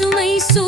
பசுமை சூ